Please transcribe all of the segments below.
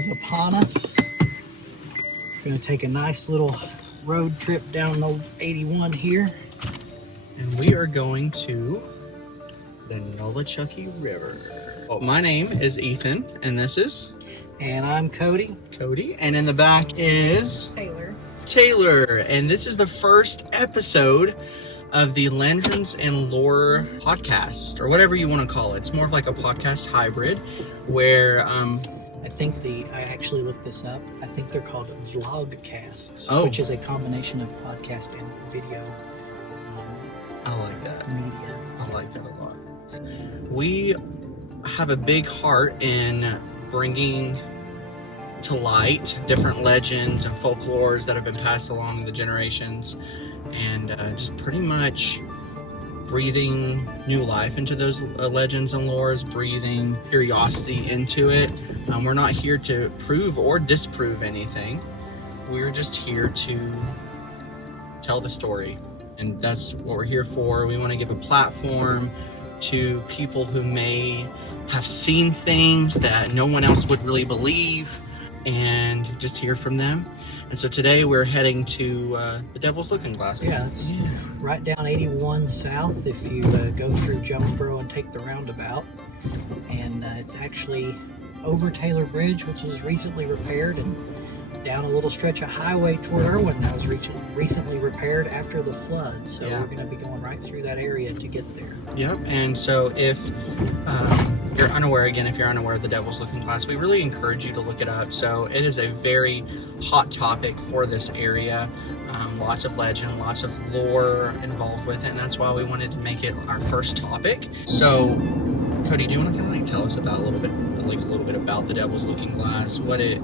is upon us. We're going to take a nice little road trip down the 81 here. And we are going to the Nolichucky River. Well, my name is Ethan, and this is... And I'm Cody. And in the back is... Taylor. And this is the first episode of the Lanterns&Lore podcast, or whatever you want to call it. It's more of like a podcast hybrid, where... I actually looked this up. I think they're called vlogcasts, which is a combination of podcast and video. I like that. Media. I like that a lot. We have a big heart in bringing to light different legends and folklores that have been passed along the generations, and just pretty much breathing new life into those legends and lores, breathing curiosity into it. We're not here to prove or disprove anything. We're just here to tell the story, and that's what we're here for. We want to give a platform to people who may have seen things that no one else would really believe, and just hear from them. And so today we're heading to the Devil's Looking Glass. Yeah, it's right down 81 south if you go through Jonesboro and take the roundabout. And it's actually over Taylor Bridge, which was recently repaired, and down a little stretch of highway toward Erwin that was recently repaired after the flood. So we're going to be going right through that area to get there. Yep. And so if you're unaware of the Devil's Looking Glass, we really encourage you to look it up. So it is a very hot topic for this area. Lots of legend, lots of lore involved with it, and that's why we wanted to make it our first topic. So, Cody, do you want to kind of tell us about a little bit about the Devil's Looking Glass, where it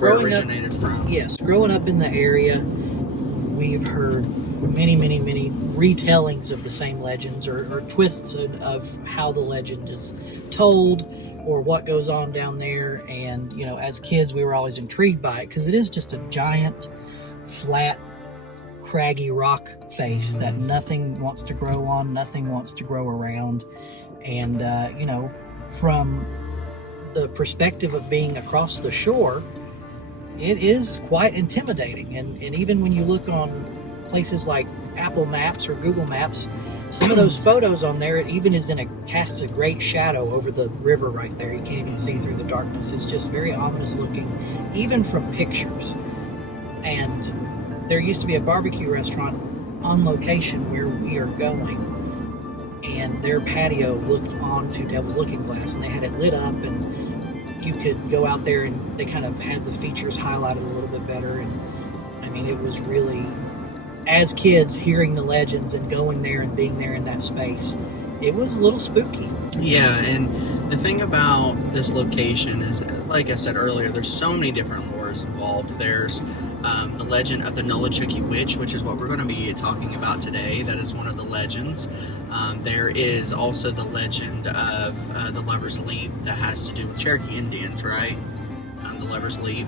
originated from? Yes, growing up in the area, we've heard many retellings of the same legends, or twists of how the legend is told, or what goes on down there. And as kids, we were always intrigued by it because it is just a giant, flat, craggy rock face that nothing wants to grow on, nothing wants to grow around. And from the perspective of being across the shore, it is quite intimidating. And even when you look on places like Apple Maps or Google Maps, some of those photos on there, it even casts a great shadow over the river right there. You can't even see through the darkness. It's just very ominous looking, even from pictures. And there used to be a barbecue restaurant on location where we are going, and their patio looked onto Devil's Looking Glass, and they had it lit up, and you could go out there, and they kind of had the features highlighted a little bit better. And I mean, it was really, as kids, hearing the legends and going there and being there in that space, it was a little spooky. Yeah, and the thing about this location is, like I said earlier, there's so many different lores involved. There's the legend of the Nolichucky Witch, which is what we're going to be talking about today. That is one of the legends. There is also the legend of the Lover's Leap that has to do with Cherokee Indians, right? The Lover's Leap.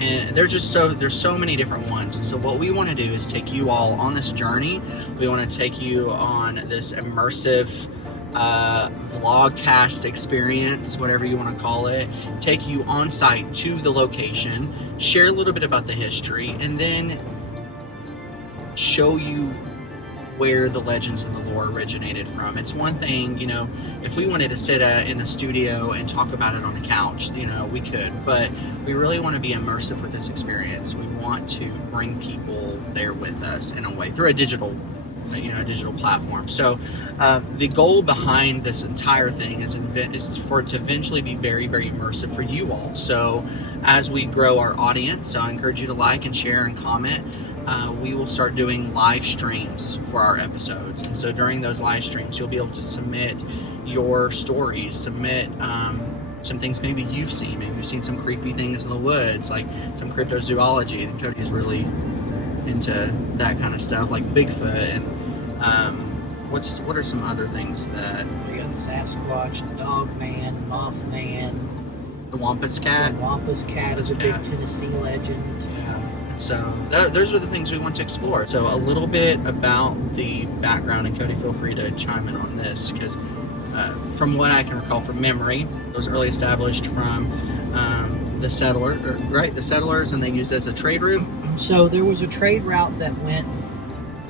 And there's so many different ones. And so what we want to do is take you all on this journey. We want to take you on this immersive vlogcast experience, whatever you want to call it, take you on site to the location, share a little bit about the history, and then show you where the legends and the lore originated from. It's one thing, if we wanted to sit in a studio and talk about it on a couch, we could, but we really want to be immersive with this experience. We want to bring people there with us in a way through a digital platform. So the goal behind this entire thing is for it to eventually be very, very immersive for you all. So as we grow our audience, I encourage you to like and share and comment. We will start doing live streams for our episodes. And so during those live streams, you'll be able to submit your stories, submit some things maybe you've seen. Maybe you've seen some creepy things in the woods, like some cryptozoology. And Cody is really into that kind of stuff, like Bigfoot. And what are some other things that... We got Sasquatch, Dogman, Mothman. The Wampus Cat. The Wampus Cat is a big Tennessee legend. Yeah. So those are the things we want to explore. So a little bit about the background, and Cody, feel free to chime in on this, because from what I can recall from memory, it was early established from the settlers, and they used it as a trade route. So there was a trade route that went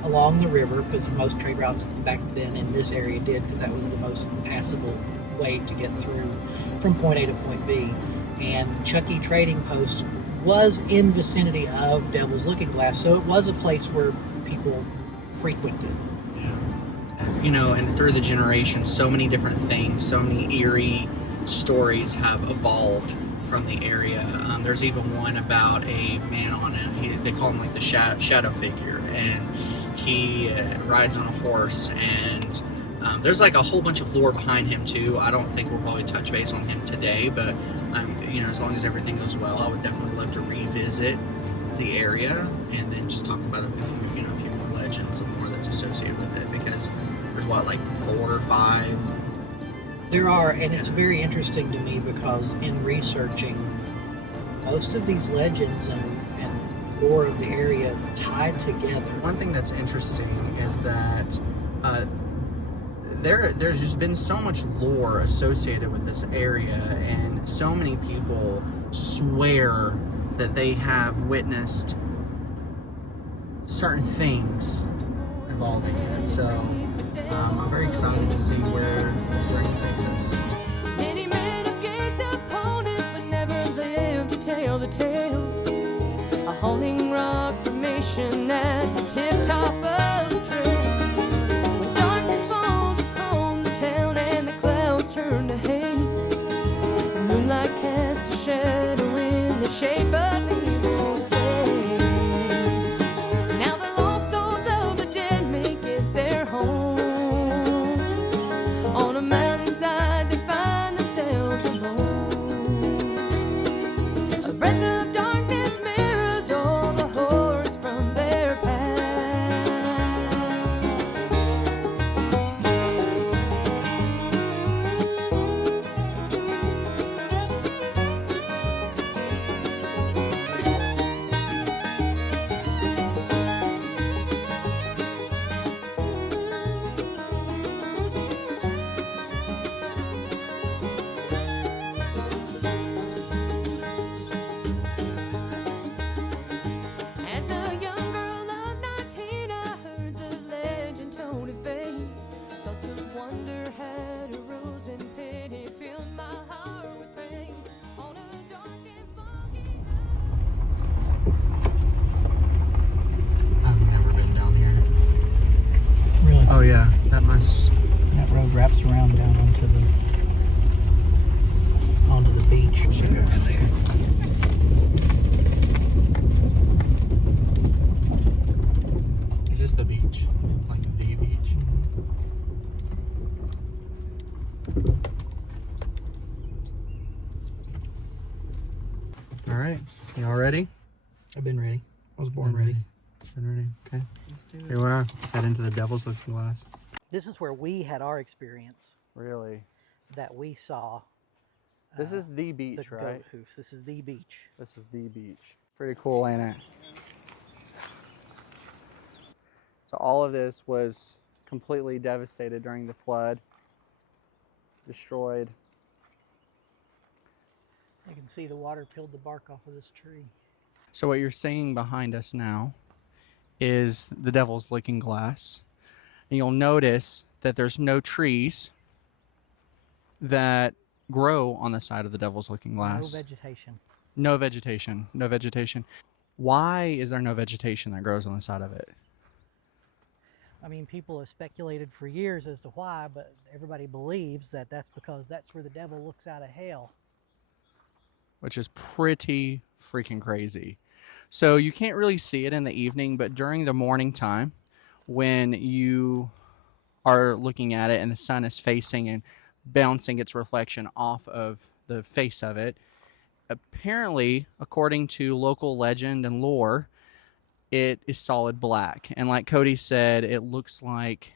along the river, because most trade routes back then in this area did, because that was the most passable way to get through from point A to point B. And Chucky Trading Post was in vicinity of Devil's Looking Glass, so it was a place where people frequented. You know, and through the generations, so many different things, so many eerie stories have evolved from the area. There's even one about a man on it. They call him like the shadow figure, and he rides on a horse, and there's like a whole bunch of lore behind him too. I don't think we'll probably touch base on him today, but you know, as long as everything goes well, I would definitely love to revisit the area and then just talk about a few more legends and lore that's associated with it, because there's like 4 or 5. There are, and it's very interesting to me because in researching, most of these legends and lore of the area tied together. One thing that's interesting is that there's just been so much lore associated with this area, and so many people swear that they have witnessed certain things involving it. So I'm very excited to see where this journey takes us. Many men have gazed upon it, but never lived to tell the tale. A haunting rock formation at the tip top of the trail. When darkness falls upon the town and the clouds turn to haze, the moonlight casts a shadow in the shape of evil's face. Now the lost souls of the dead make it their home. On a mountainside they find themselves alone. A breath of darkness mirrors all the horrors from their past. As a young girl of 19, I heard the legend told in vain. Thoughts of wonder had arose and pity filled my heart with pain. On a dark and foggy I've never been down here. Really? Oh yeah, that must. That road wraps around down onto the beach. Should go in there. Is this the beach? Like the beach? All right, y'all ready? I've been ready. I was born ready. Been ready. Okay. Here we are. Head into the Devil's Looking Glass. This is where we had our experience Really? that we saw. This is the The beach, right? goat hoofs. This is the beach. This is the beach. Pretty cool, ain't it? So all of this was completely devastated during the flood. Destroyed. I can see the water peeled the bark off of this tree. So what you're seeing behind us now is the Devil's Looking Glass. And you'll notice that there's no trees that grow on the side of the Devil's Looking Glass. No vegetation. No vegetation. No vegetation. Why is there no vegetation that grows on the side of it? I mean, people have speculated for years as to why, but everybody believes that that's because that's where the devil looks out of hell. Which is pretty freaking crazy. So you can't really see it in the evening, but during the morning time, when you are looking at it and the sun is facing and bouncing its reflection off of the face of it, apparently, according to local legend and lore, it is solid black. And like Cody said, it looks like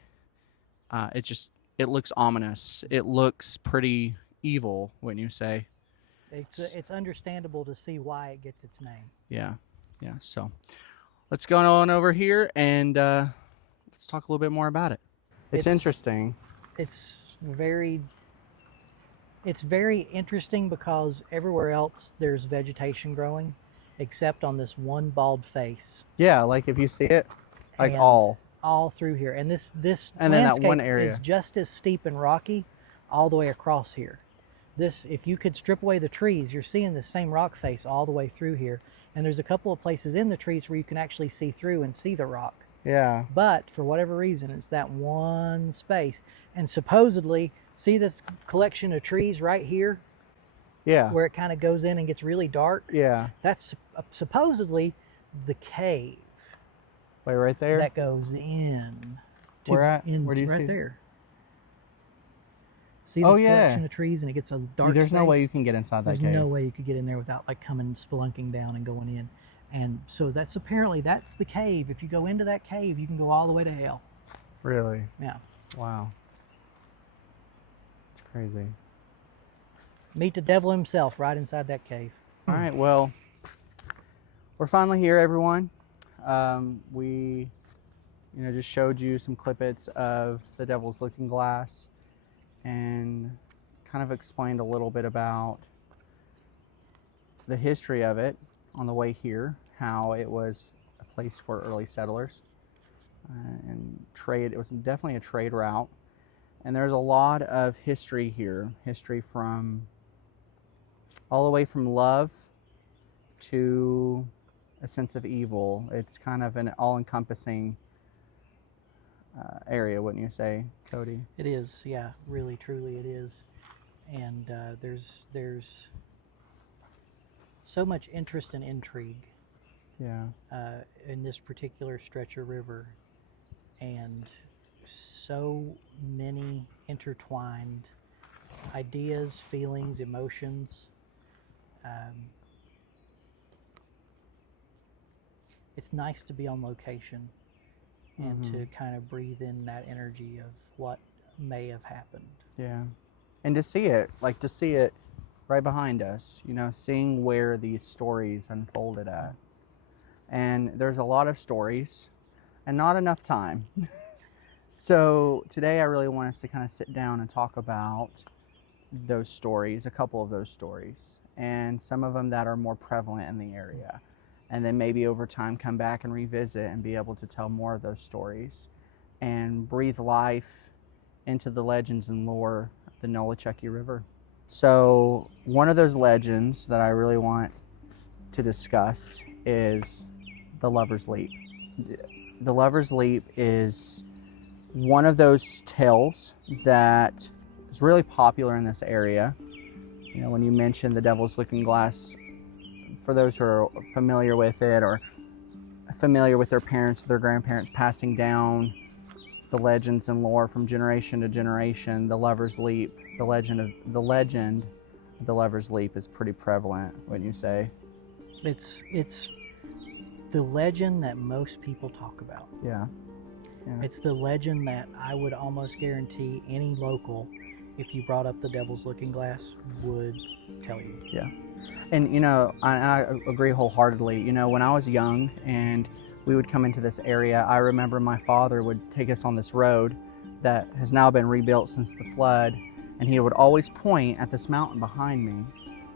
it looks ominous. It looks pretty evil, wouldn't you say? It's understandable to see why it gets its name. Yeah. So let's go on over here and let's talk a little bit more about it. It's interesting. It's very It's very interesting because everywhere else there's vegetation growing, except on this one bald face. Yeah, like if you see it, like And all through here. And this and then that landscape one area. is just as steep and rocky all the way across here. This, if you could strip away the trees, you're seeing the same rock face all the way through here. And there's a couple of places in the trees where you can actually see through and see the rock. Yeah. But for whatever reason, it's that one space. And supposedly, see this collection of trees right here Yeah. where it kind of goes in and gets really dark? Yeah. That's supposedly the cave Wait, right there? that goes in. Where at? In, Where do you right see? there. See this collection of trees, and it gets a dark There's space? no way you can get inside that There's cave. no way you could get in there without like coming spelunking down and going in. And so that's apparently that's the cave. If you go into that cave, you can go all the way to hell. Really? Yeah. Wow. It's crazy. Meet the devil himself right inside that cave. All right, well, we're finally here, everyone. We, just showed you some clippets of the Devil's Looking Glass and kind of explained a little bit about the history of it on the way here, how it was a place for early settlers and trade. It was definitely a trade route. And there's a lot of history here, history from all the way from love to a sense of evil. It's kind of an all-encompassing area, wouldn't you say, Cody? It is, yeah, really, truly it is. And there's so much interest and intrigue Yeah. in this particular stretch of river, and so many intertwined ideas, feelings, emotions. It's nice to be on location and to kind of breathe in that energy of what may have happened. Yeah. And to see it right behind us, seeing where these stories unfolded at. And there's a lot of stories and not enough time. So today I really want us to kind of sit down and talk about those stories, a couple of those stories, and some of them that are more prevalent in the area. And then maybe over time come back and revisit and be able to tell more of those stories and breathe life into the legends and lore of the Nolichucky River. So one of those legends that I really want to discuss is the Lover's Leap. The Lover's Leap is one of those tales that is really popular in this area. When you mention the Devil's Looking Glass, for those who are familiar with it or familiar with their parents, their grandparents passing down the legends and lore from generation to generation, the Lover's Leap, the legend of the Lover's Leap is pretty prevalent, wouldn't you say? It's the legend that most people talk about. Yeah. It's the legend that I would almost guarantee any local, if you brought up the Devil's Looking Glass, would tell you. Yeah. And, I agree wholeheartedly. When I was young and we would come into this area, I remember my father would take us on this road that has now been rebuilt since the flood, and he would always point at this mountain behind me,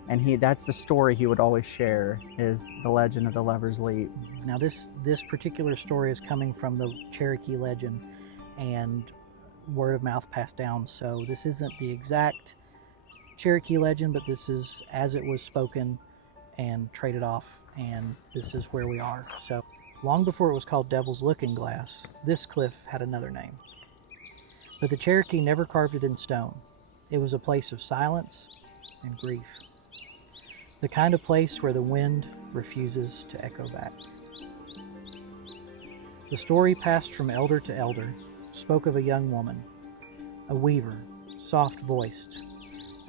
and that's the story he would always share, is the legend of the Lover's Leap. Now this particular story is coming from the Cherokee legend and word of mouth passed down, so this isn't the exact Cherokee legend, but this is as it was spoken and traded off, and this is where we are. So long before it was called Devil's Looking Glass, this cliff had another name. But the Cherokee never carved it in stone. It was a place of silence and grief. The kind of place where the wind refuses to echo back. The story passed from elder to elder, spoke of a young woman, a weaver, soft-voiced,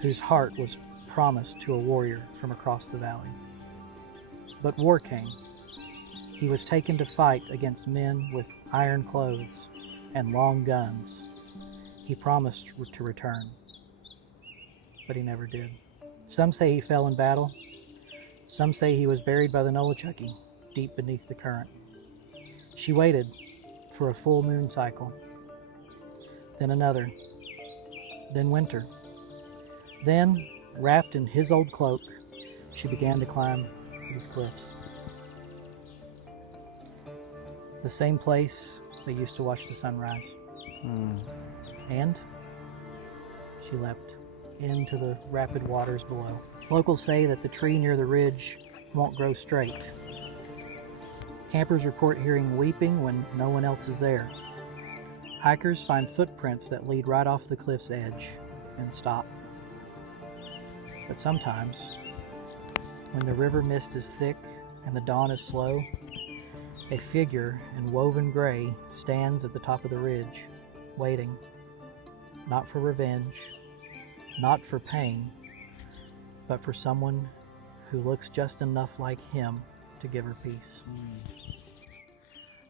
whose heart was promised to a warrior from across the valley. But war came. He was taken to fight against men with iron clothes and long guns. He promised to return, but he never did. Some say he fell in battle. Some say he was buried by the Nolichucky, deep beneath the current. She waited for a full moon cycle, then another, then winter. Then, wrapped in his old cloak, she began to climb these cliffs. The same place they used to watch the sunrise. And she leapt into the rapid waters below. Locals say that the tree near the ridge won't grow straight. Campers report hearing weeping when no one else is there. Hikers find footprints that lead right off the cliff's edge and stop. But sometimes, when the river mist is thick and the dawn is slow, a figure in woven gray stands at the top of the ridge, waiting, not for revenge, not for pain, but for someone who looks just enough like him to give her peace.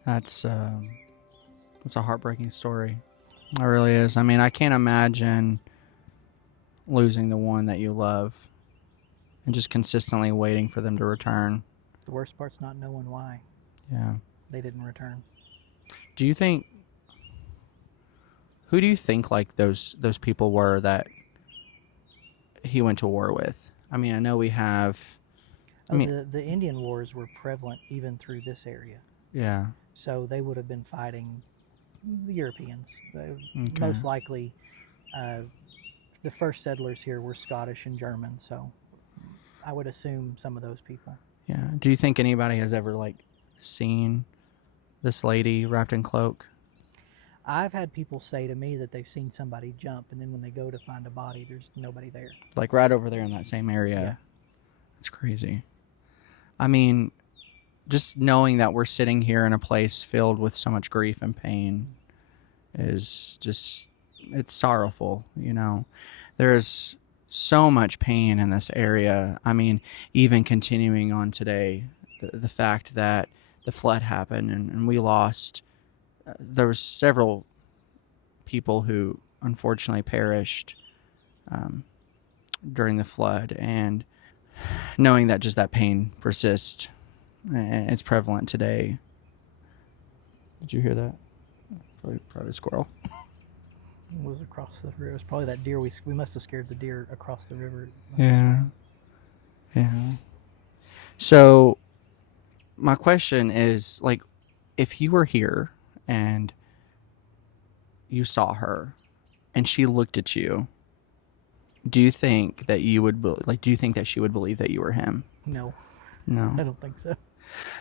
That's a heartbreaking story. It really is. I mean, I can't imagine losing the one that you love and just consistently waiting for them to return. The worst part's not knowing why Yeah. they didn't return. Who do you think like those people were that he went to war with? I mean, I know we have. The Indian wars were prevalent even through this area. Yeah. So they would have been fighting the Europeans. Okay. Most likely, the first settlers here were Scottish and German. So I would assume some of those people. Yeah. Do you think anybody has ever like seen this lady wrapped in cloak? I've had people say to me that they've seen somebody jump, and then when they go to find a body, there's nobody there. Like right over there in that same area. Yeah. That's crazy. I mean, just knowing that we're sitting here in a place filled with so much grief and pain is just, it's sorrowful, you know. There's so much pain in this area. I mean, even continuing on today, the fact that the flood happened and we lost, there was several people who unfortunately perished during the flood, and knowing that just that pain persists, and it's prevalent today. Did you hear that? Probably a squirrel. It was across the river. It was probably that deer. We must have scared the deer across the river. Yeah. So my question is, like, if you were here and you saw her and she looked at you, do you think that you would do you think that she would believe that you were him? No, No. I don't think so.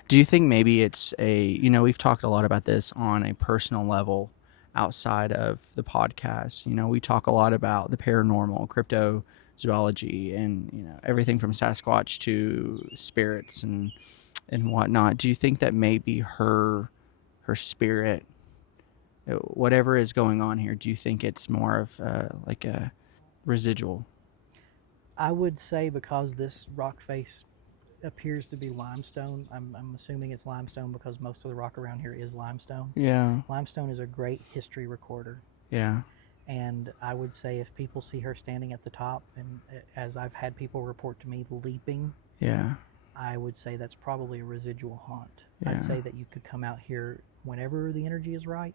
Do you think maybe it's we've talked a lot about this on a personal level outside of the podcast. We talk a lot about the paranormal, cryptozoology, and everything from Sasquatch to spirits and whatnot. Do you think that maybe her spirit, whatever is going on here, do you think it's more of like a residual? I would say because this rock face appears to be limestone, I'm assuming it's limestone because most of the rock around here is limestone. Yeah. Limestone is a great history recorder. Yeah. And I would say if people see her standing at the top, and as I've had people report to me leaping, yeah, I would say that's probably a residual haunt. Yeah. I'd say that you could come out here whenever the energy is right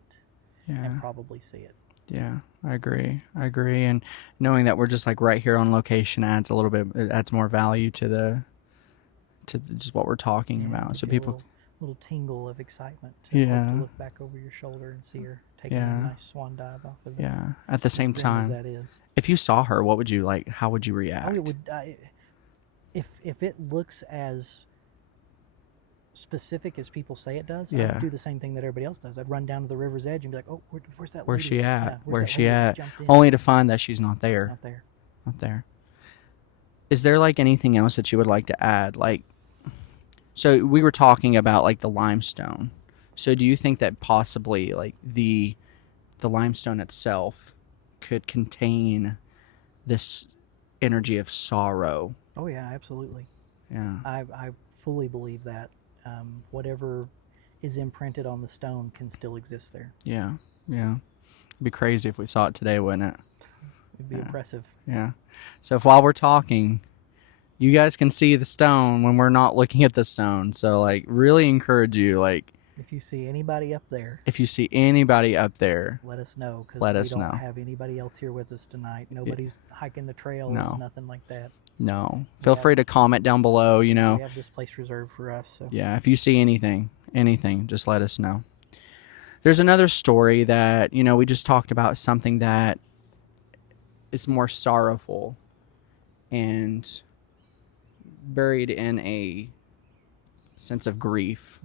and probably see it. Yeah, I agree. And knowing that we're just like right here on location adds more value to just what we're talking about. So people, little tingle of excitement to look back over your shoulder and see her taking a nice swan dive off of it. Yeah. At the same time, that is. If you saw her, what would you like? How would you react? If it looks as specific as people say it does, I would do the same thing that everybody else does. I'd run down to the river's edge and be like, "Oh, where's that lady? Where's she at? Yeah, where's she at?" Jumped in? Only to find that she's not there. Not there. Not there. Is there like anything else that you would like to add? Like, so we were talking about like the limestone. So do you think that possibly like the limestone itself could contain this energy of sorrow? Oh yeah, absolutely. Yeah. I fully believe that. Whatever is imprinted on the stone can still exist there. Yeah. Yeah. It'd be crazy if we saw it today, wouldn't it? It'd be impressive. Yeah. So if while we're talking, you guys can see the stone when we're not looking at the stone. So like really encourage you, like If you see anybody up there, If you see anybody up there, let us know, because let we us don't know. have anybody else here with us tonight. Nobody's hiking the trails, No. nothing like that. No. Feel free to comment down below, you know. We have this place reserved for us. So. Yeah, if you see anything, just let us know. There's another story that, you know, we just talked about, something that is more sorrowful and buried in a sense of grief.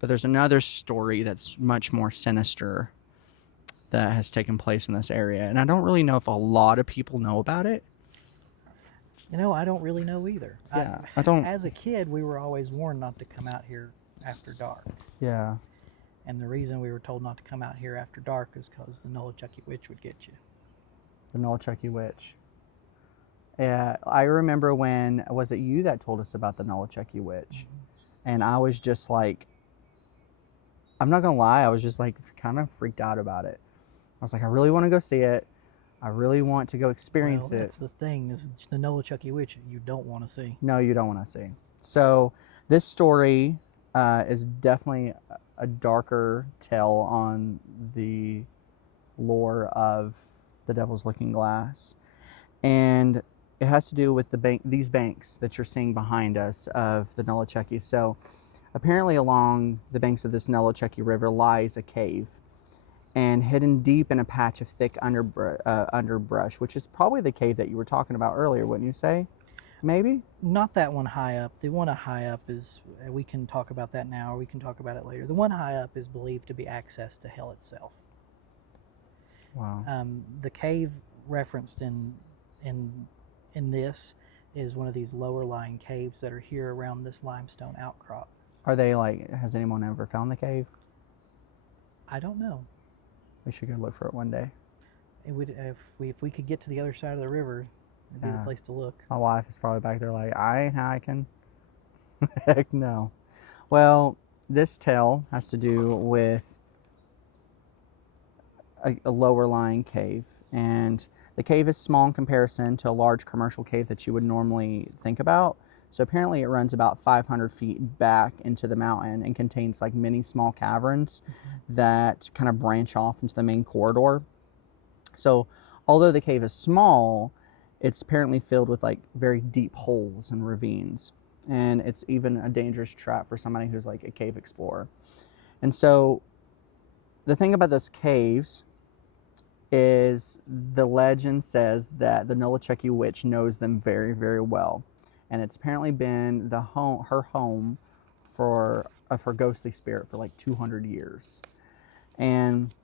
But there's another story that's much more sinister that has taken place in this area. And I don't really know if a lot of people know about it. You know, I don't really know either. Yeah, I don't. As a kid, we were always warned not to come out here after dark. Yeah. And the reason we were told not to come out here after dark is because the Nolichucky witch would get you. The Nolichucky witch. Yeah, I remember when, was it you that told us about the Nolichucky witch? Mm-hmm. And I was just like, I'm not going to lie, I was just like kind of freaked out about it. I was like, I really want to go see it. I really want to go experience it. That's the thing, is the Nolichucky witch you don't want to see. No, you don't want to see. So this story is definitely a darker tale on the lore of the Devil's Looking Glass. And it has to do with these banks that you're seeing behind us of the Nolichucky. So apparently along the banks of this Nolichucky River lies a cave. And hidden deep in a patch of thick underbrush, which is probably the cave that you were talking about earlier, wouldn't you say? Maybe? Not that one high up. The one high up is, we can talk about that now, or we can talk about it later. The one high up is believed to be access to hell itself. Wow. The cave referenced in this is one of these lower lying caves that are here around this limestone outcrop. Are they like, has anyone ever found the cave? I don't know. We should go look for it one day. It would, if we could get to the other side of the river, it'd be the place to look. My wife is probably back there like, I ain't hiking. Heck no. Well, this tale has to do with a lower lying cave. And the cave is small in comparison to a large commercial cave that you would normally think about. So apparently it runs about 500 feet back into the mountain and contains like many small caverns that kind of branch off into the main corridor. So although the cave is small, it's apparently filled with like very deep holes and ravines. And it's even a dangerous trap for somebody who's like a cave explorer. And so the thing about those caves is the legend says that the Nolichucky witch knows them very, very well. And it's apparently been her home of her ghostly spirit for like 200 years. And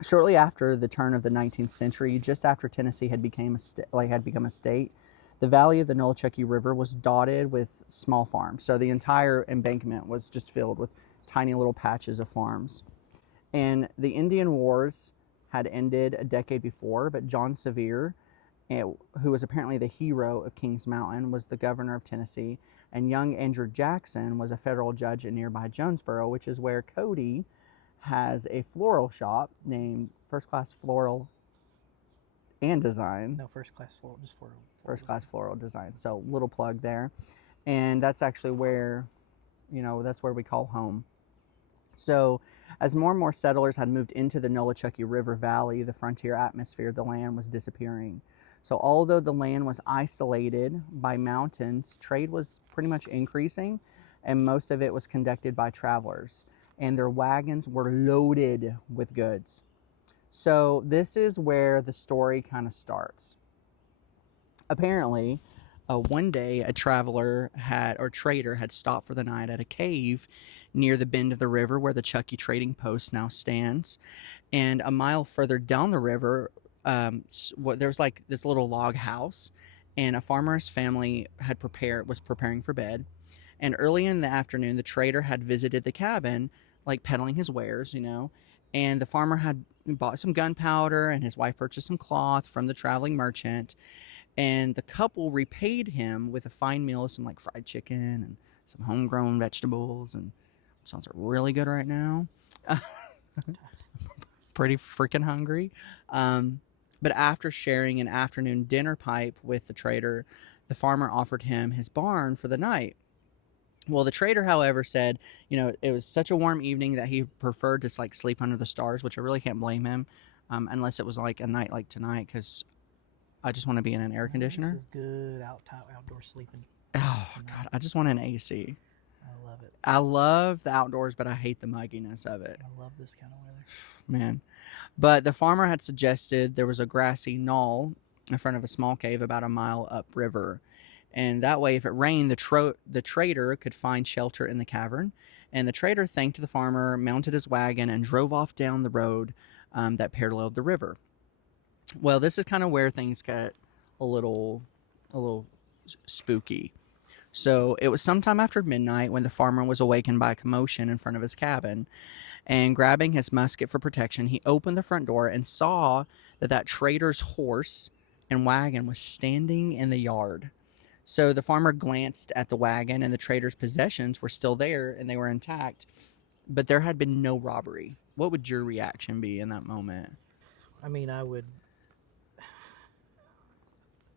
shortly after the turn of the 19th century, just after Tennessee had become a state, the valley of the Nolichucky River was dotted with small farms. So the entire embankment was just filled with tiny little patches of farms. And the Indian Wars had ended a decade before, but John Sevier, who was apparently the hero of Kings Mountain, was the governor of Tennessee, and young Andrew Jackson was a federal judge in nearby Jonesboro, which is where Cody has a floral shop named First Class Floral and Design. No, First Class Floral, just floral. First Class Floral Design. So little plug there. And that's actually where, that's where we call home. So as more and more settlers had moved into the Nolichucky River Valley, the frontier atmosphere of the land was disappearing. So although the land was isolated by mountains, trade was pretty much increasing, and most of it was conducted by travelers, and their wagons were loaded with goods. So this is where the story kind of starts. Apparently, one day a trader had stopped for the night at a cave near the bend of the river where the Chucky Trading Post now stands. And a mile further down the river, there was like this little log house, and a farmer's family was preparing for bed. And early in the afternoon, the trader had visited the cabin, like peddling his wares, and the farmer had bought some gunpowder, and his wife purchased some cloth from the traveling merchant. And the couple repaid him with a fine meal of some like fried chicken and some homegrown vegetables, and sounds really good right now. Pretty freaking hungry. But after sharing an afternoon dinner pipe with the trader, the farmer offered him his barn for the night. Well, the trader, however, said, it was such a warm evening that he preferred to like sleep under the stars, which I really can't blame him, unless it was like a night like tonight, because I just want to be in an air conditioner. This is good outdoor sleeping. Oh God, I just want an AC. I love it. I love the outdoors, but I hate the mugginess of it. I love this kind of weather. Man. But the farmer had suggested there was a grassy knoll in front of a small cave about a mile upriver. And that way, if it rained, the trader could find shelter in the cavern. And the trader thanked the farmer, mounted his wagon, and drove off down the road that paralleled the river. Well, this is kind of where things get a little spooky. So it was sometime after midnight when the farmer was awakened by a commotion in front of his cabin. And grabbing his musket for protection, he opened the front door and saw that trader's horse and wagon was standing in the yard. So the farmer glanced at the wagon, and the trader's possessions were still there and they were intact, but there had been no robbery. What would your reaction be in that moment? I mean, I would...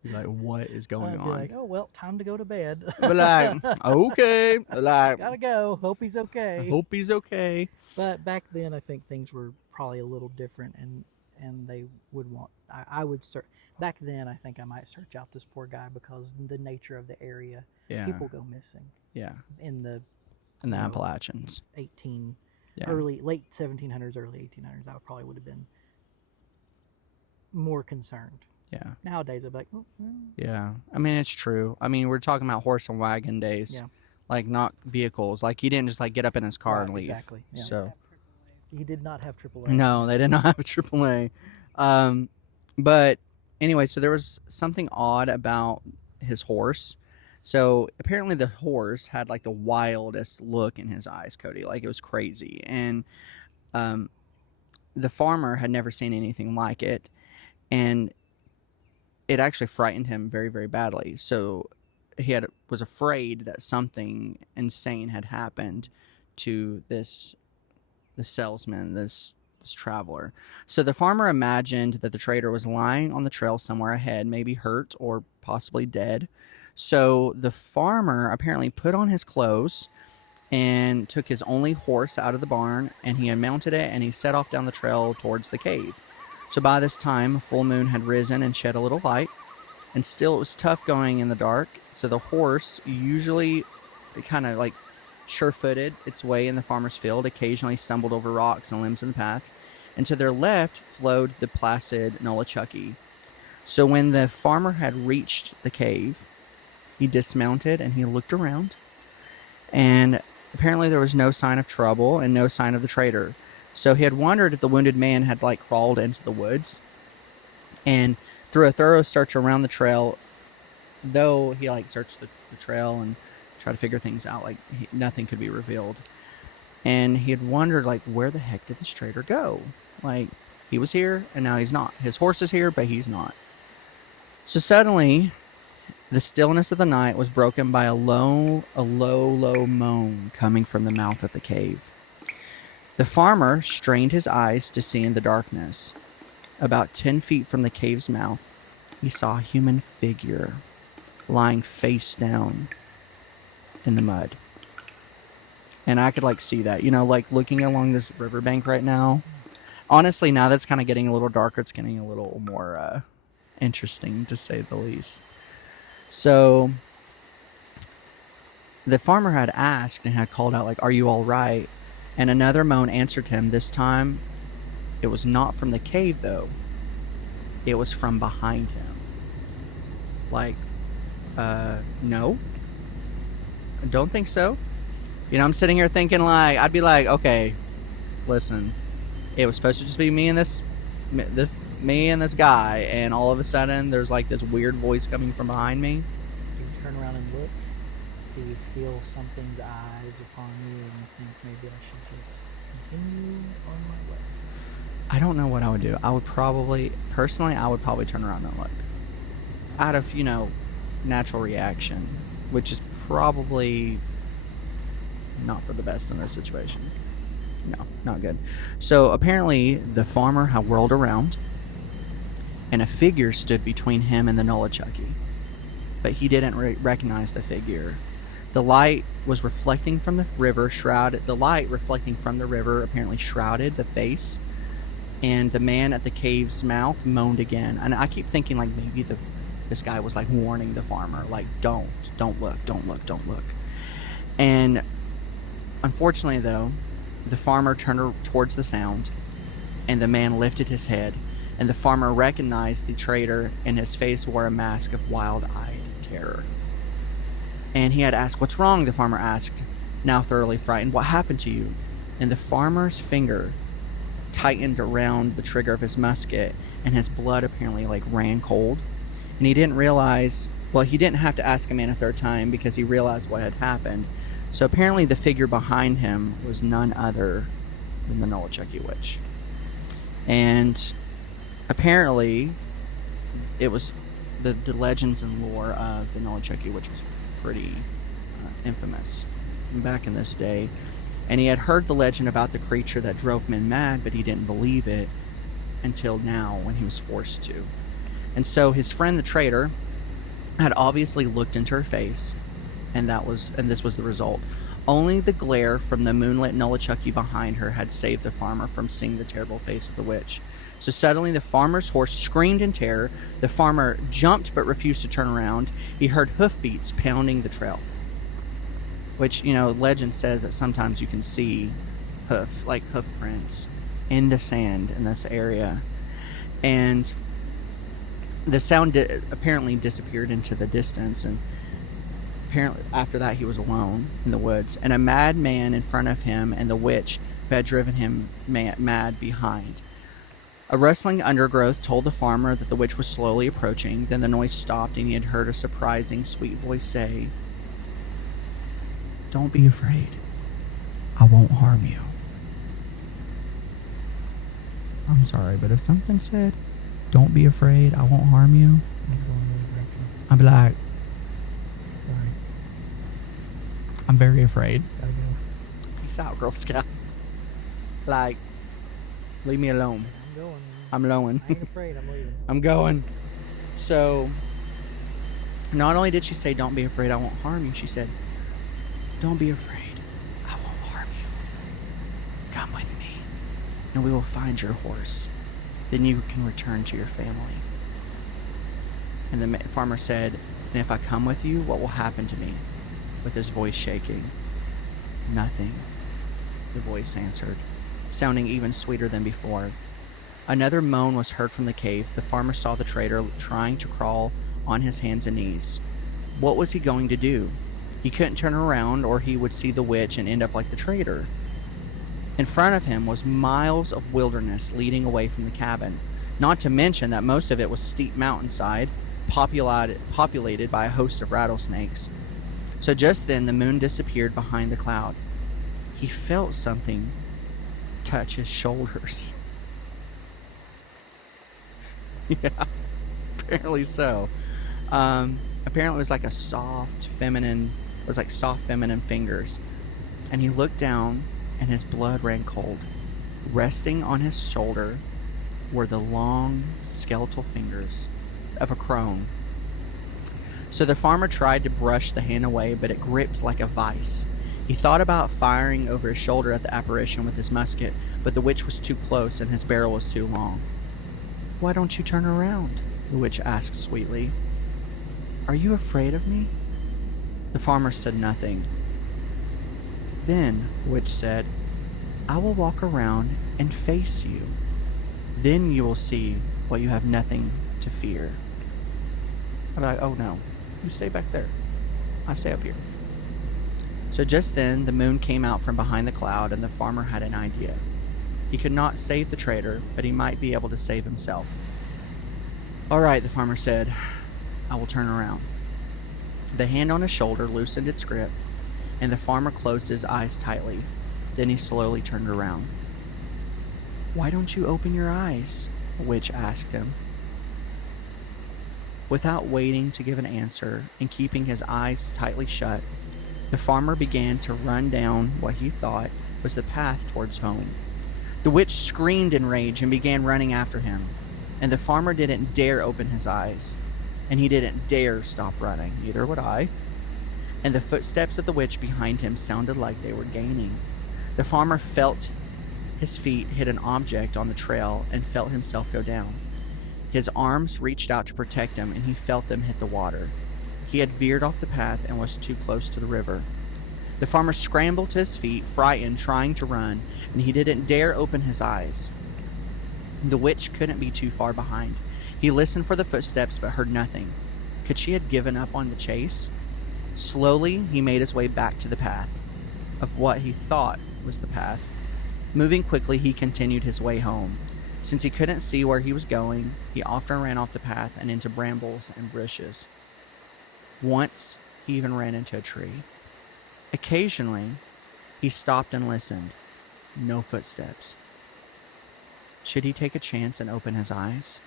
Like, what is going on? Like, oh, well, time to go to bed. But like, okay. Like, gotta go. Hope he's okay. I hope he's okay. But back then, I think things were probably a little different, and they would want... I would search... Back then, I think I might search out this poor guy because the nature of the area. Yeah. People go missing. Yeah. In the Appalachians. Late 1700s, early 1800s, I probably would have been more concerned. Yeah. Nowadays, I'd be like, oh, well. Yeah. I mean, it's true. I mean, we're talking about horse and wagon days. Yeah. Like, not vehicles. Like, he didn't just, like, get up in his car and leave. Exactly. Yeah. So. He did not have AAA. No, they did not have AAA. But anyway, so there was something odd about his horse. So apparently the horse had like the wildest look in his eyes, Cody. Like, it was crazy. And the farmer had never seen anything like it. And it actually frightened him very, very badly. So he was afraid that something insane had happened to the salesman, this traveler. So the farmer imagined that the trader was lying on the trail somewhere ahead, maybe hurt or possibly dead. So the farmer apparently put on his clothes and took his only horse out of the barn, and he unmounted it, and he set off down the trail towards the cave. So by this time, a full moon had risen and shed a little light, and still it was tough going in the dark. So the horse, usually kind of like sure-footed its way in the farmer's field, occasionally stumbled over rocks and limbs in the path, and to their left flowed the placid Nolichucky. So when the farmer had reached the cave, he dismounted and he looked around, and apparently there was no sign of trouble and no sign of the trader. So he had wondered if the wounded man had like crawled into the woods, and through a thorough search around the trail, though he like searched the trail and try to figure things out, like nothing could be revealed. And he had wondered, like, where the heck did this trader go? Like, he was here and now he's not. His horse is here, but he's not. So suddenly, the stillness of the night was broken by a low moan coming from the mouth of the cave. The farmer strained his eyes to see in the darkness. About 10 feet from the cave's mouth, he saw a human figure lying face down in the mud. And I could like see that, like looking along this riverbank right now. Honestly, now that's kind of getting a little darker. It's getting a little more interesting, to say the least. So the farmer had asked and had called out, like, "Are you all right?" And another moan answered him. This time it was not from the cave, though. It was from behind him. Like, no, I don't think so. I'm sitting here thinking, like, I'd be like, okay, listen, it was supposed to just be me and this guy, and all of a sudden there's like this weird voice coming from behind me. Do you turn around and look? Do you feel something's eyes upon you and you think maybe I should just continue on my way? I don't know what I would do. I would probably turn around and look. Out of, natural reaction, which is probably not for the best in this situation. No, not good. So apparently the farmer had whirled around, and a figure stood between him and the Nolichucky. But he didn't recognize the figure. The light was reflecting from the river, apparently shrouded the face, and the man at the cave's mouth moaned again. And I keep thinking, like, maybe this guy was, like, warning the farmer, like, don't look. And unfortunately, though, the farmer turned towards the sound, and the man lifted his head, and the farmer recognized the traitor, and his face wore a mask of wild-eyed terror. And he had asked, "What's wrong?" the farmer asked, now thoroughly frightened. "What happened to you?" And the farmer's finger tightened around the trigger of his musket, and his blood apparently, like, ran cold. And he didn't realize, well, he didn't have to ask a man a third time because he realized what had happened. So apparently the figure behind him was none other than the Nolichucky witch. And apparently it was the legends and lore of the Nolichucky witch was pretty infamous back in this day. And he had heard the legend about the creature that drove men mad, but he didn't believe it until now when he was forced to. And so his friend the traitor had obviously looked into her face, and this was the result. Only the glare from the moonlit Nolichucky behind her had saved the farmer from seeing the terrible face of the witch. So suddenly the farmer's horse screamed in terror. The farmer jumped but refused to turn around. He heard hoofbeats pounding the trail, which, legend says that sometimes you can see hoof prints in the sand in this area. And the sound apparently disappeared into the distance, and apparently after that he was alone in the woods, and a mad man in front of him and the witch who had driven him mad behind. A rustling undergrowth told the farmer that the witch was slowly approaching. Then the noise stopped, and he had heard a surprising, sweet voice say, "Don't be afraid. I won't harm you." I'm sorry, but if something said, "Don't be afraid, I won't harm you," I'd be like, "Sorry. I'm very afraid. Gotta go. Peace out, Girl Scout." Like, leave me alone. I'm lowing. I ain't afraid, I'm leaving. I'm going. So, not only did she say, "Don't be afraid, I won't harm you," she said, "Don't be afraid, I won't harm you. Come with me, and we will find your horse. Then you can return to your family." And the farmer said, "And if I come with you, what will happen to me?" With his voice shaking. "Nothing," the voice answered, sounding even sweeter than before. Another moan was heard from the cave. The farmer saw the traitor trying to crawl on his hands and knees. What was he going to do? He couldn't turn around, or he would see the witch and end up like the traitor. In front of him was miles of wilderness leading away from the cabin, not to mention that most of it was steep mountainside, populated by a host of rattlesnakes. So just then the moon disappeared behind the cloud. He felt something touch his shoulders. Yeah, apparently so. Apparently it was like soft feminine fingers. And he looked down, and his blood ran cold. Resting on his shoulder were the long, skeletal fingers of a crone. So the farmer tried to brush the hand away, but it gripped like a vice. He thought about firing over his shoulder at the apparition with his musket, but the witch was too close and his barrel was too long. "Why don't you turn around?" the witch asked sweetly. "Are you afraid of me?" The farmer said nothing. Then the witch said, "I will walk around and face you. Then you will see what you have nothing to fear." I'm like, "Oh no, you stay back there. I stay up here." So just then the moon came out from behind the cloud, and the farmer had an idea. He could not save the traitor, but he might be able to save himself. "All right," the farmer said, "I will turn around." The hand on his shoulder loosened its grip, and the farmer closed his eyes tightly. Then he slowly turned around. "Why don't you open your eyes?" the witch asked him. Without waiting to give an answer and keeping his eyes tightly shut, the farmer began to run down what he thought was the path towards home. The witch screamed in rage and began running after him, and the farmer didn't dare open his eyes, and he didn't dare stop running. Neither would I. and the footsteps of the witch behind him sounded like they were gaining. The farmer felt his feet hit an object on the trail and felt himself go down. His arms reached out to protect him, and he felt them hit the water. He had veered off the path and was too close to the river. The farmer scrambled to his feet, frightened, trying to run, and he didn't dare open his eyes. The witch couldn't be too far behind. He listened for the footsteps but heard nothing. Could she have given up on the chase? Slowly, he made his way back to the path, of what he thought was the path. Moving quickly, he continued his way home. Since he couldn't see where he was going, he often ran off the path and into brambles and bushes. Once, he even ran into a tree. Occasionally, he stopped and listened. No footsteps. Should he take a chance and open his eyes?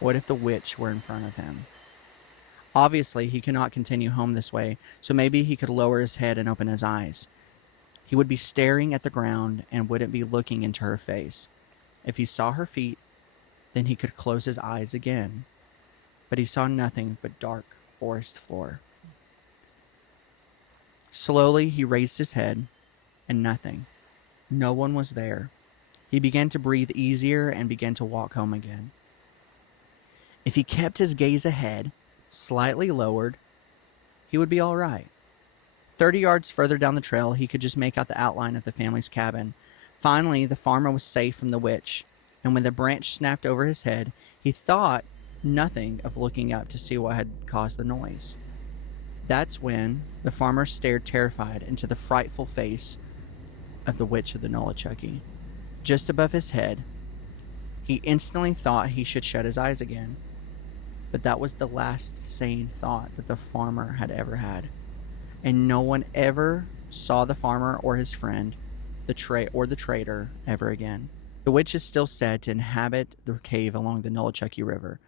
What if the witch were in front of him? Obviously, he could not continue home this way, so maybe he could lower his head and open his eyes. He would be staring at the ground and wouldn't be looking into her face. If he saw her feet, then he could close his eyes again. But he saw nothing but dark forest floor. Slowly, he raised his head, and nothing. No one was there. He began to breathe easier and began to walk home again. If he kept his gaze ahead, slightly lowered, he would be all right. 30 yards further down the trail, he could just make out the outline of the family's cabin. Finally, the farmer was safe from the witch, and when the branch snapped over his head, he thought nothing of looking up to see what had caused the noise. That's when the farmer stared terrified into the frightful face of the witch of the Nolichucky. Just above his head, he instantly thought he should shut his eyes again, but that was the last sane thought that the farmer had ever had. And no one ever saw the farmer or his friend, the trader, ever again. The witch is still said to inhabit the cave along the Nolichucky River,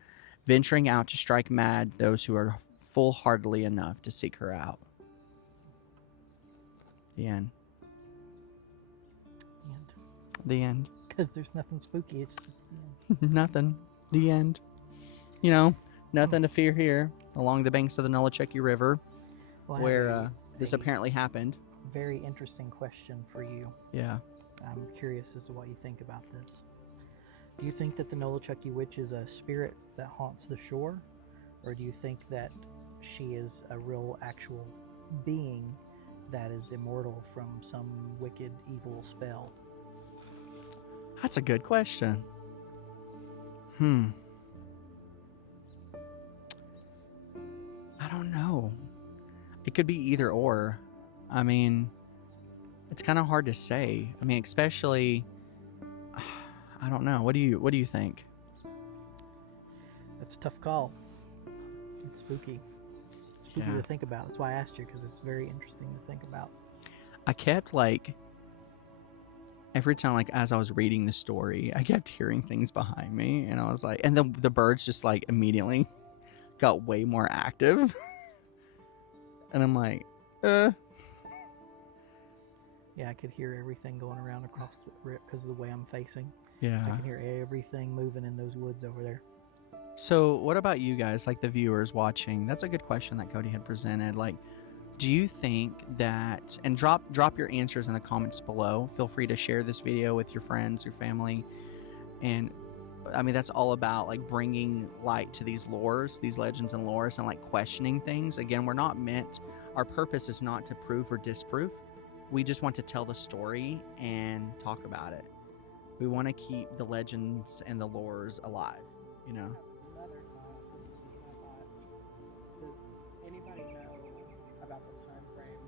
venturing out to strike mad those who are full-heartedly enough to seek her out. The end. The end. Because there's nothing spooky. It's just the end. Nothing. The end. You know, nothing to fear here along the banks of the Nolichucky River, Well, where this apparently happened. Very interesting question for you. Yeah. I'm curious as to what you think about this. Do you think that the Nolichucky witch is a spirit that haunts the shore? Or do you think that she is a real actual being that is immortal from some wicked evil spell? That's a good question. I don't know. It could be either or. I mean, it's kind of hard to say. I mean, especially, I don't know. What do you think? That's a tough call. It's spooky. It's spooky to think about. That's why I asked you, because it's very interesting to think about. I kept every time, as I was reading the story, I kept hearing things behind me, and I was like, and the birds just immediately got way more active. And I'm like, Yeah, I could hear everything going around across the because of the way I'm facing. yeah. I can hear everything moving in those woods over there. So what about you guys, the viewers watching? That's a good question that Cody had presented. Do you think that, and drop your answers in the comments below. Feel free to share this video with your friends, your family. And I mean, that's all about bringing light to these lores, these legends and lores, and questioning things. Again, we're not meant, our purpose is not to prove or disprove. We just want to tell the story and talk about it. We want to keep the legends and the lores alive, Another thought, does anybody know about the time frame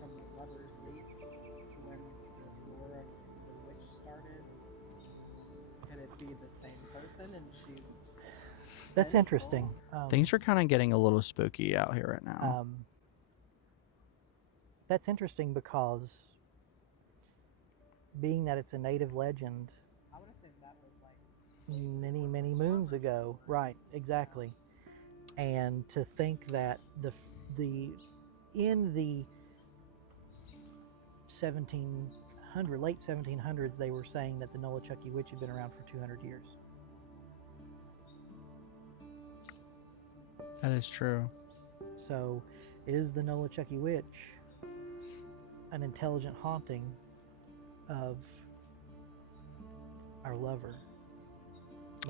from the Lover's Leap to when the lore of the witch started? Could it be the same person and she's... That's interesting. Things are kind of getting a little spooky out here right now. That's interesting because being that it's a native legend, I would assume that was many, many moons ago. Right, exactly. And to think that in the late 1700s, they were saying that the Nolichucky witch had been around for 200 years. That is true. So Is the Nolichucky witch an intelligent haunting of our lover?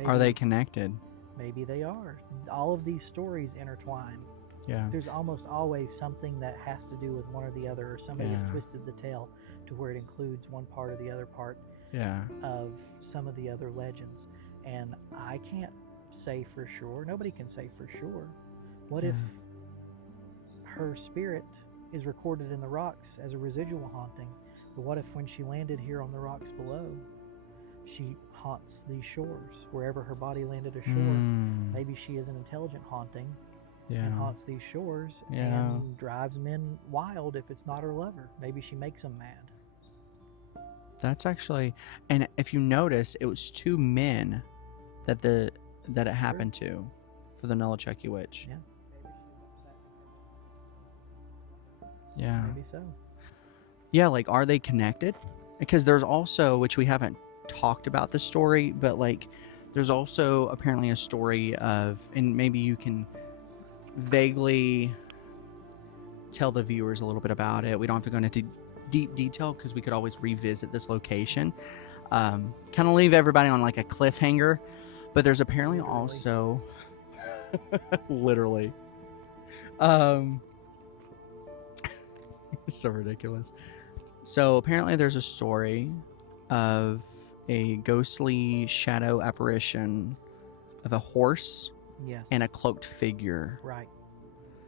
Are they connected? Maybe they are. All of these stories intertwine. Yeah. There's almost always something that has to do with one or the other, or somebody has twisted the tale to where it includes one part or the other part of some of the other legends. And I can't say for sure. Nobody can say for sure. What if her spirit is recorded in the rocks as a residual haunting? But what if when she landed here on the rocks below, she haunts these shores, wherever her body landed ashore? Maybe she is an intelligent haunting and haunts these shores and drives men wild if it's not her lover. Maybe she makes them mad. That's actually, and if you notice, it was 2 men that it happened to for the Nolichucky witch. Yeah. Maybe she's upset because Yeah. Maybe so. Yeah, like, are they connected? Because there's also, which we haven't talked about the story, but like, there's also apparently a story of, and maybe you can vaguely tell the viewers a little bit about it. We don't have to go into deep detail because we could always revisit this location. Kind of leave everybody on like a cliffhanger, but there's apparently also literally so ridiculous. So apparently there's a story of a ghostly shadow apparition of a horse and a cloaked figure. Right.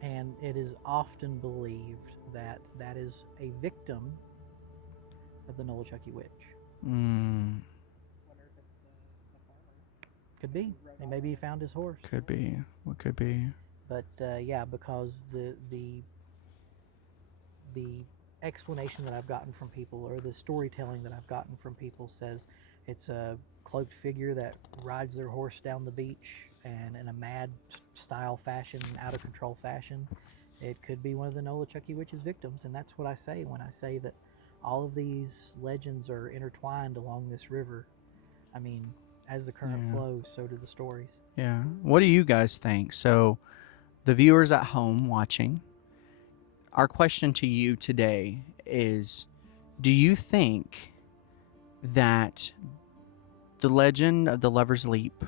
And it is often believed that that is a victim of the Nolichucky witch. Wonder if it's the farmer. Could be. And maybe he found his horse. Could be. What could be? But yeah, because the explanation that I've gotten from people, or the storytelling that I've gotten from people, says it's a cloaked figure that rides their horse down the beach, and in a mad style fashion, out of control fashion. It could be one of the Nolichucky witch's victims, and that's what I say when I say that all of these legends are intertwined along this river. I mean, as the current flows, so do the stories. Yeah. What do you guys think? So, the viewers at home watching, our question to you today is, do you think that the legend of the Lover's Leap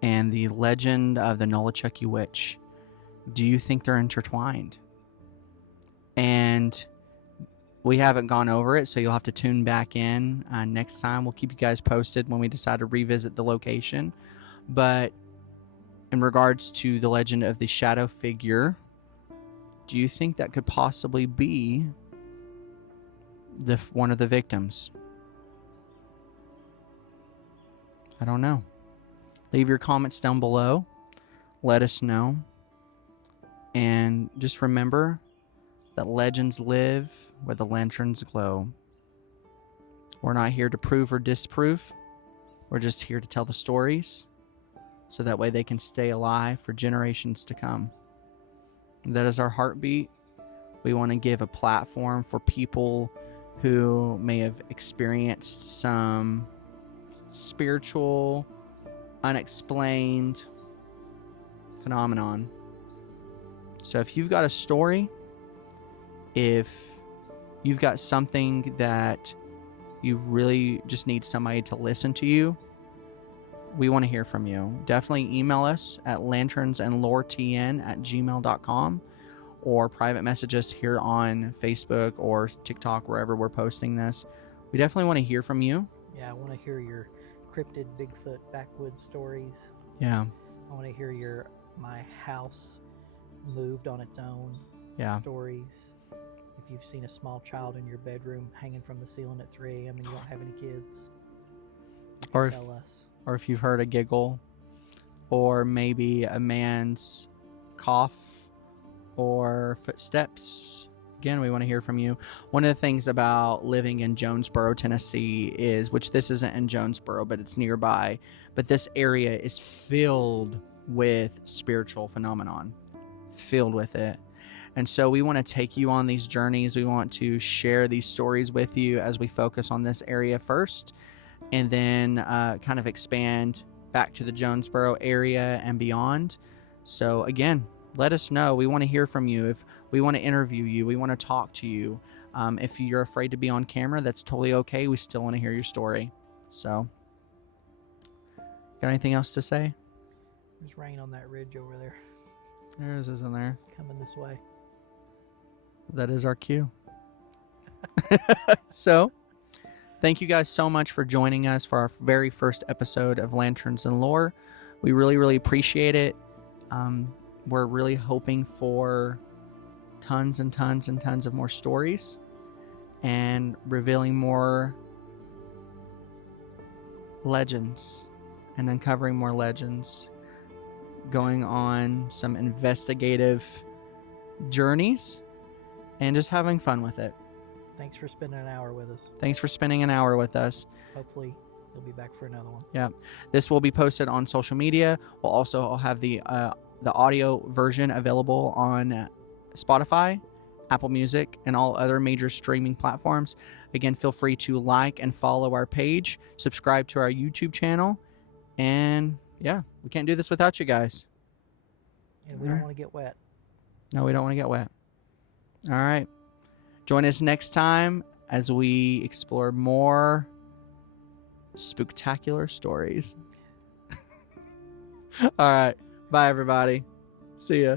and the legend of the Nolichucky witch, do you think they're intertwined? And we haven't gone over it, so you'll have to tune back in next time. We'll keep you guys posted when we decide to revisit the location. But in regards to the legend of the shadow figure, do you think that could possibly be one of the victims? I don't know. Leave your comments down below. Let us know. And just remember that legends live where the lanterns glow. We're not here to prove or disprove. We're just here to tell the stories so that way they can stay alive for generations to come. That is our heartbeat. We want to give a platform for people who may have experienced some spiritual, unexplained phenomenon. So if you've got a story, if you've got something that you really just need somebody to listen to you, we want to hear from you. Definitely email us at lanternsandloretn@gmail.com or private message us here on Facebook or TikTok, wherever we're posting this. We definitely want to hear from you. Yeah, I want to hear your cryptid Bigfoot backwoods stories. Yeah. I want to hear your my house moved on its own stories. If you've seen a small child in your bedroom hanging from the ceiling at 3 a.m. and you don't have any kids, Or tell us. Or if you've heard a giggle, or maybe a man's cough or footsteps. Again, we want to hear from you. One of the things about living in Jonesboro, Tennessee is, which this isn't in Jonesboro, but it's nearby, but this area is filled with spiritual phenomenon. Filled with it. And so we want to take you on these journeys. We want to share these stories with you as we focus on this area first, and then kind of expand back to the Jonesboro area and beyond. So again, let us know. We want to hear from you. If we want to interview you, we want to talk to you. If you're afraid to be on camera, that's totally okay. We still want to hear your story. So, got anything else to say? There's rain on that ridge over there. There's isn't there? It's coming this way. That is our cue. So, thank you guys so much for joining us for our very first episode of Lanterns and Lore. We really, really appreciate it. We're really hoping for tons and tons and tons of more stories and revealing more legends and uncovering more legends, going on some investigative journeys and just having fun with it. Thanks for spending an hour with us. Thanks for spending an hour with us. Hopefully you'll be back for another one. Yeah. This will be posted on social media. We'll also have the audio version available on Spotify, Apple Music, and all other major streaming platforms. Again, feel free to like and follow our page, subscribe to our YouTube channel, and yeah, we can't do this without you guys. And we don't want to get wet. No, we don't want to get wet. All right. Join us next time as we explore more spectacular stories. All right. Bye, everybody. See ya.